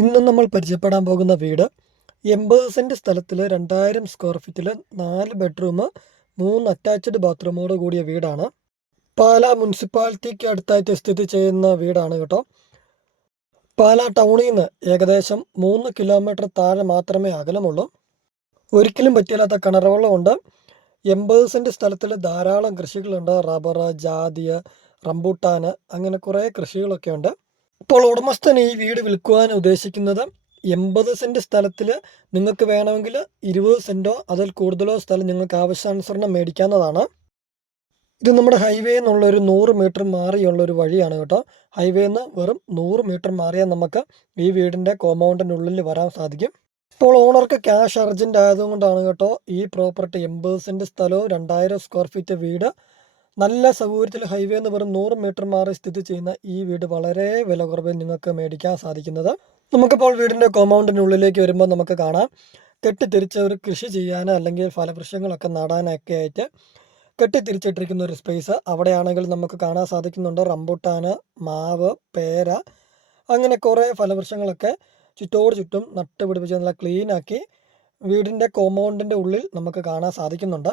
ഇന്ന് നമ്മൾ പരിചയപ്പെടാൻ പോകുന്ന വീട് എൺപത് സെന്റ് സ്ഥലത്തിൽ രണ്ടായിരം സ്ക്വയർ ഫീറ്റിൽ നാല് ബെഡ്റൂം മൂന്ന് അറ്റാച്ച്ഡ് ബാത്റൂമോട് കൂടിയ വീടാണ്. പാല മുനിസിപ്പാലിറ്റിക്ക് അടുത്തായിട്ട് സ്ഥിതി ചെയ്യുന്ന വീടാണ് കേട്ടോ. പാല ടൗണിൽ നിന്ന് ഏകദേശം മൂന്ന് കിലോമീറ്റർ താഴെ മാത്രമേ അകലമുള്ളൂ. ഒരിക്കലും പറ്റില്ലാത്ത കിണറുകളുണ്ട് എൺപത് സെന്റ് സ്ഥലത്തിൽ ധാരാളം കൃഷികളുണ്ട്. റബ്ബർ ജാതിയ റംബൂട്ടാന് അങ്ങനെ കുറേ കൃഷികളൊക്കെ ഉണ്ട് ഇപ്പോൾ ഉടമസ്ഥൻ ഈ വീട് വിൽക്കുവാൻ ഉദ്ദേശിക്കുന്നത് എൺപത് സെന്റ് സ്ഥലത്തിൽ നിങ്ങൾക്ക് വേണമെങ്കിൽ ഇരുപത് സെന്റോ അതിൽ കൂടുതലോ സ്ഥലം നിങ്ങൾക്ക് ആവശ്യാനുസരണം മേടിക്കാവുന്നതാണ്. ഇത് നമ്മുടെ ഹൈവേ എന്നുള്ള ഒരു നൂറ് മീറ്റർ മാറിയുള്ള ഒരു വഴിയാണ് കേട്ടോ. ഹൈവേ നിന്ന് വെറും നൂറ് മീറ്റർ മാറിയാൽ നമുക്ക് ഈ വീടിന്റെ ഉള്ളിൽ വരാൻ സാധിക്കും. ഇപ്പോൾ ഓണർക്ക് ക്യാഷ് അർജന്റ് ആയതുകൊണ്ടാണ് കേട്ടോ ഈ പ്രോപ്പർട്ടി എൺപത് സെന്റ് സ്ഥലവും രണ്ടായിരം സ്ക്വയർ ഫീറ്റ് വീട് നല്ല സൗകര്യത്തിൽ ഹൈവേ എന്ന് പറഞ്ഞ് നൂറ് മീറ്റർ മാറി സ്ഥിതി ചെയ്യുന്ന ഈ വീട് വളരെ വില കുറവിൽ നിങ്ങൾക്ക് മേടിക്കാൻ സാധിക്കുന്നത്. നമുക്കിപ്പോൾ വീടിന്റെ കോമ്പൗണ്ടിനുള്ളിലേക്ക് വരുമ്പോൾ നമുക്ക് കാണാം. കെട്ടിത്തിരിച്ച ഒരു കൃഷി ചെയ്യാൻ അല്ലെങ്കിൽ ഫലവൃക്ഷങ്ങളൊക്കെ നടാനൊക്കെ ആയിട്ട് കെട്ടിത്തിരിച്ചിട്ടിരിക്കുന്ന ഒരു സ്പേസ് അവിടെയാണെങ്കിൽ നമുക്ക് കാണാൻ സാധിക്കുന്നുണ്ട് റംബുട്ടാന് മാവ് പേര അങ്ങനെ കുറേ ഫലവൃക്ഷങ്ങളൊക്കെ ചുറ്റോട് ചുറ്റും നട്ടുപിടിപ്പിച്ച് നല്ല ക്ലീനാക്കി വീടിന്റെ കോമ്പൗണ്ടിന്റെ ഉള്ളിൽ നമുക്ക് കാണാൻ സാധിക്കുന്നുണ്ട്.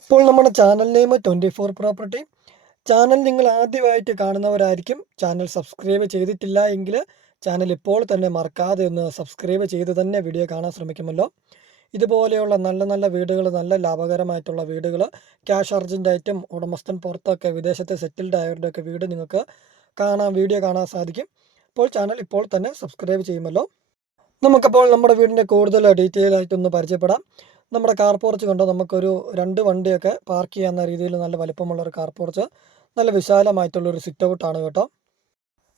ഇപ്പോൾ നമ്മുടെ channel name twenty four property channel നിങ്ങൾ ആദ്യമായിട്ട് കാണുന്നവരായിരിക്കും. ചാനൽ സബ്സ്ക്രൈബ് ചെയ്തിട്ടില്ല എങ്കിൽ ചാനൽ ഇപ്പോൾ തന്നെ മറക്കാതെ ഒന്ന് സബ്സ്ക്രൈബ് ചെയ്ത് തന്നെ വീഡിയോ കാണാൻ ശ്രമിക്കുമല്ലോ. ഇതുപോലെയുള്ള നല്ല നല്ല വീടുകൾ നല്ല ലാഭകരമായിട്ടുള്ള വീടുകൾ ക്യാഷ് അർജന്റായിട്ടും ഉടമസ്ഥൻ പുറത്തൊക്കെ വിദേശത്തെ സെറ്റിൽഡ് ആയവരുടെയൊക്കെ വീട് നിങ്ങൾക്ക് കാണാൻ വീഡിയോ കാണാൻ സാധിക്കും. അപ്പോൾ ചാനൽ ഇപ്പോൾ തന്നെ സബ്സ്ക്രൈബ് ചെയ്യുമല്ലോ. നമുക്കപ്പോൾ നമ്മുടെ വീടിന്റെ കൂടുതൽ ഡീറ്റെയിൽ ആയിട്ടൊന്ന് പരിചയപ്പെടാം. നമ്മുടെ കാർ പോർച്ച് കണ്ടോ? നമുക്കൊരു രണ്ട് വണ്ടിയൊക്കെ പാർക്ക് ചെയ്യാവുന്ന രീതിയിൽ നല്ല വലിപ്പമുള്ള ഒരു കാർ പോർച്ച് നല്ല വിശാലമായിട്ടുള്ള ഒരു സിറ്റ് ഔട്ടാണ് കേട്ടോ.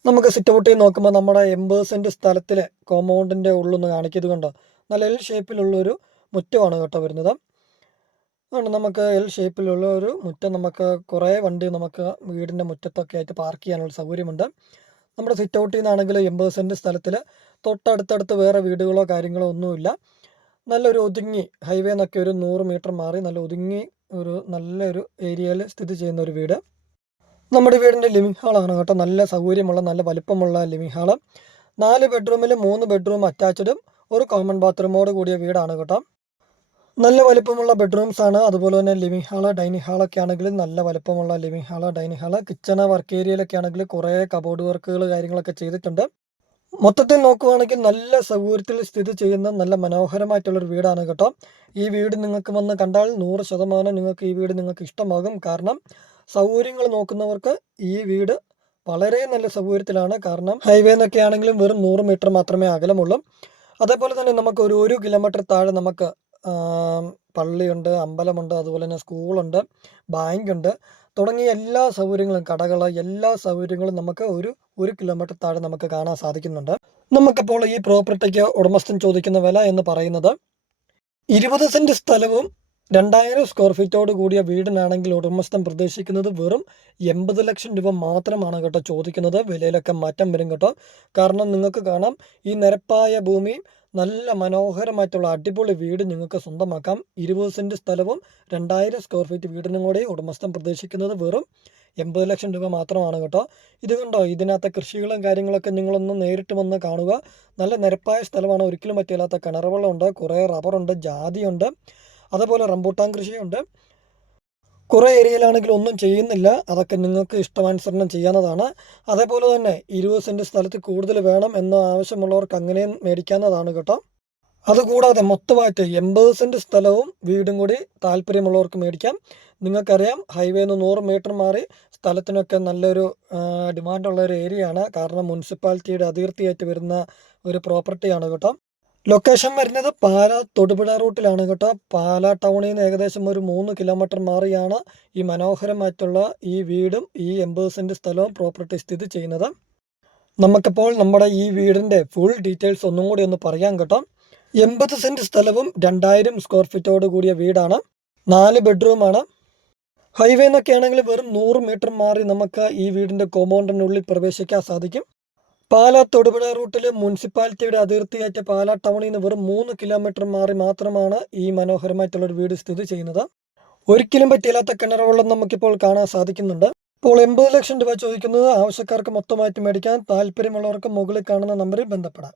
നമുക്ക് സിറ്റ് ഔട്ടിൽ നോക്കുമ്പോൾ നമ്മുടെ എൺപത് സെന്റ് സ്ഥലത്തിൽ കോമ്പൗണ്ടിന്റെ ഉള്ളൊന്ന് കാണിക്കുന്നത് കണ്ടോ? നല്ല എൽ ഷേപ്പിലുള്ളൊരു മുറ്റമാണ് കേട്ടോ വരുന്നത്. അതുകൊണ്ട് നമുക്ക് എൽ ഷേപ്പിലുള്ള ഒരു മുറ്റം നമുക്ക് കുറേ വണ്ടി നമുക്ക് വീടിന്റെ മുറ്റത്തൊക്കെ ആയിട്ട് പാർക്ക് ചെയ്യാനുള്ള സൗകര്യമുണ്ട്. നമ്മുടെ സിറ്റ് ഔട്ടിൽ നിന്നാണെങ്കിൽ എൺപത് സെന്റ് സ്ഥലത്തിൽ തൊട്ടടുത്തടുത്ത് വേറെ വീടുകളോ കാര്യങ്ങളോ ഒന്നുമില്ല. നല്ലൊരു ഒതുങ്ങി ഹൈവേ എന്നൊക്കെ ഒരു നൂറ് മീറ്റർ മാറി നല്ല ഒതുങ്ങി ഒരു നല്ലൊരു ഏരിയയിൽ സ്ഥിതി ചെയ്യുന്ന ഒരു വീട്. നമ്മുടെ വീടിന്റെ ലിവിംഗ് ഹാളാണ് കേട്ടോ. നല്ല സൗകര്യമുള്ള നല്ല വലിപ്പമുള്ള ലിവിംഗ് ഹാൾ നാല് ബെഡ്റൂമിൽ മൂന്ന് ബെഡ്റൂം അറ്റാച്ച്ഡും ഒരു കോമൺ ബാത്റൂമോട് കൂടിയ വീടാണ് കേട്ടോ. നല്ല വലിപ്പമുള്ള ബെഡ്റൂംസ് ആണ്. അതുപോലെ തന്നെ ലിവിങ് ഹാൾ ഡൈനിങ് ഹാളൊക്കെ ആണെങ്കിൽ നല്ല വലിപ്പമുള്ള living hall dining hall kitchen work ഏരിയയിലൊക്കെ ആണെങ്കിൽ കുറേ കബോർഡ് വർക്കുകൾ കാര്യങ്ങളൊക്കെ ചെയ്തിട്ടുണ്ട്. മൊത്തത്തിൽ നോക്കുവാണെങ്കിൽ നല്ല സൗകര്യത്തിൽ സ്ഥിതി ചെയ്യുന്ന നല്ല മനോഹരമായിട്ടുള്ളൊരു വീടാണ് കേട്ടോ. ഈ വീട് നിങ്ങൾക്ക് വന്ന് കണ്ടാൽ നൂറ് ശതമാനം നിങ്ങൾക്ക് ഈ വീട് നിങ്ങൾക്ക് ഇഷ്ടമാകും. കാരണം സൗകര്യങ്ങൾ നോക്കുന്നവർക്ക് ഈ വീട് വളരെ നല്ല സൗകര്യത്തിലാണ്. കാരണം ഹൈവേ എന്നൊക്കെ ആണെങ്കിലും വെറും നൂറ് മീറ്റർ മാത്രമേ അകലമുള്ളൂ. അതേപോലെ തന്നെ നമുക്ക് ഒരു ഒരു കിലോമീറ്റർ താഴെ നമുക്ക് പള്ളിയുണ്ട് അമ്പലമുണ്ട് അതുപോലെ തന്നെ സ്കൂളുണ്ട് ബാങ്കുണ്ട്. തുടങ്ങിയ എല്ലാ സൗകര്യങ്ങളും കടകൾ എല്ലാ സൗകര്യങ്ങളും നമുക്ക് ഒരു ഒരു കിലോമീറ്റർ താഴെ നമുക്ക് കാണാൻ സാധിക്കുന്നുണ്ട്. നമുക്കപ്പോൾ ഈ പ്രോപ്പർട്ടിക്ക് ഉടമസ്ഥൻ ചോദിക്കുന്ന വില എന്ന് പറയുന്നത് ഇരുപത് സെന്റ് സ്ഥലവും രണ്ടായിരം സ്ക്വയർ ഫീറ്റോട് കൂടിയ വീടിനാണെങ്കിൽ ഉടമസ്ഥൻ പ്രതീക്ഷിക്കുന്നത് വെറും എൺപത് ലക്ഷം രൂപ മാത്രമാണ് കേട്ടോ ചോദിക്കുന്നത്. വിലയിലൊക്കെ മാറ്റം വരും കേട്ടോ. കാരണം നിങ്ങൾക്ക് കാണാം ഈ നിരപ്പായ ഭൂമി നല്ല മനോഹരമായിട്ടുള്ള അടിപൊളി വീട് നിങ്ങൾക്ക് സ്വന്തമാക്കാം. ഇരുപത് സെന്റ് സ്ഥലവും രണ്ടായിരം സ്ക്വയർ ഫീറ്റ് വീടിനും കൂടി ഉടമസ്ഥൻ പ്രതീക്ഷിക്കുന്നത് വെറും എൺപത് ലക്ഷം രൂപ മാത്രമാണ് കേട്ടോ. ഇത് കണ്ടോ? ഇതിനകത്തെ കൃഷികളും കാര്യങ്ങളൊക്കെ നിങ്ങളൊന്ന് നേരിട്ട് വന്ന് കാണുക. നല്ല നിരപ്പായ സ്ഥലമാണ്. ഒരിക്കലും പറ്റില്ലാത്ത കിണറുവെള്ളമുണ്ട് കുറേ റബ്ബറുണ്ട് ജാതിയുണ്ട് അതുപോലെ റംബൂട്ടാൻ കൃഷിയുണ്ട്. കുറേ ഏരിയയിലാണെങ്കിൽ ഒന്നും ചെയ്യുന്നില്ല. അതൊക്കെ നിങ്ങൾക്ക് ഇഷ്ടമനുസരണം ചെയ്യാവുന്നതാണ്. അതേപോലെ തന്നെ ഇരുപത് സെന്റ് സ്ഥലത്ത് കൂടുതൽ വേണം എന്ന ആവശ്യമുള്ളവർക്ക് അങ്ങനെയും മേടിക്കാവുന്നതാണ് കേട്ടോ. അതുകൂടാതെ മൊത്തമായിട്ട് എൺപത് സെന്റ് സ്ഥലവും വീടും കൂടി താല്പര്യമുള്ളവർക്ക് മേടിക്കാം. നിങ്ങൾക്കറിയാം ഹൈവേ നിന്ന് നൂറ് മീറ്റർ മാറി സ്ഥലത്തിനൊക്കെ നല്ലൊരു ഡിമാൻഡുള്ള ഒരു ഏരിയയാണ്. കാരണം മുനിസിപ്പാലിറ്റിയുടെ അതിർത്തിയായിട്ട് വരുന്ന ഒരു പ്രോപ്പർട്ടിയാണ് കേട്ടോ. ലൊക്കേഷൻ വരുന്നത് പാല തൊടുപുഴ റൂട്ടിലാണ് കേട്ടോ. പാല ടൗണിൽ നിന്ന് ഏകദേശം ഒരു മൂന്ന് കിലോമീറ്റർ മാറിയാണ് ഈ മനോഹരമായിട്ടുള്ള ഈ വീടും ഈ എൺപത് സ്ഥലവും പ്രോപ്പർട്ടി സ്ഥിതി ചെയ്യുന്നത്. നമുക്കിപ്പോൾ നമ്മുടെ ഈ വീടിന്റെ ഫുൾ ഡീറ്റെയിൽസ് ഒന്നും കൂടി ഒന്ന് പറയാം കേട്ടോ. എൺപത് സെന്റ് സ്ഥലവും രണ്ടായിരം സ്ക്വയർ ഫീറ്റോട് കൂടിയ വീടാണ്. നാല് ബെഡ്റൂമാണ് ഹൈവേ എന്നൊക്കെ ആണെങ്കിൽ വെറും നൂറ് മീറ്റർ മാറി നമുക്ക് ഈ വീടിന്റെ കോമ്പൗണ്ടിനുള്ളിൽ പ്രവേശിക്കാൻ സാധിക്കും. പാലാ തൊടുപുഴ റൂട്ടിലെ മുനിസിപ്പാലിറ്റിയുടെ അതിർത്തിയായിട്ട് പാലാ ടൗണിൽ നിന്ന് വെറും മൂന്ന് കിലോമീറ്റർ മാറി മാത്രമാണ് ഈ മനോഹരമായിട്ടുള്ളൊരു വീട് സ്ഥിതി ചെയ്യുന്നത്. ഒരിക്കലും പറ്റിയില്ലാത്ത കിണറുകളും നമുക്കിപ്പോൾ കാണാൻ സാധിക്കുന്നുണ്ട്. ഇപ്പോൾ എൺപത് ലക്ഷം രൂപ ചോദിക്കുന്നത് ആവശ്യക്കാർക്ക് മൊത്തമായിട്ട് മേടിക്കാൻ താല്പര്യമുള്ളവർക്ക് മുകളിൽ കാണുന്ന നമ്പറിൽ ബന്ധപ്പെടാം.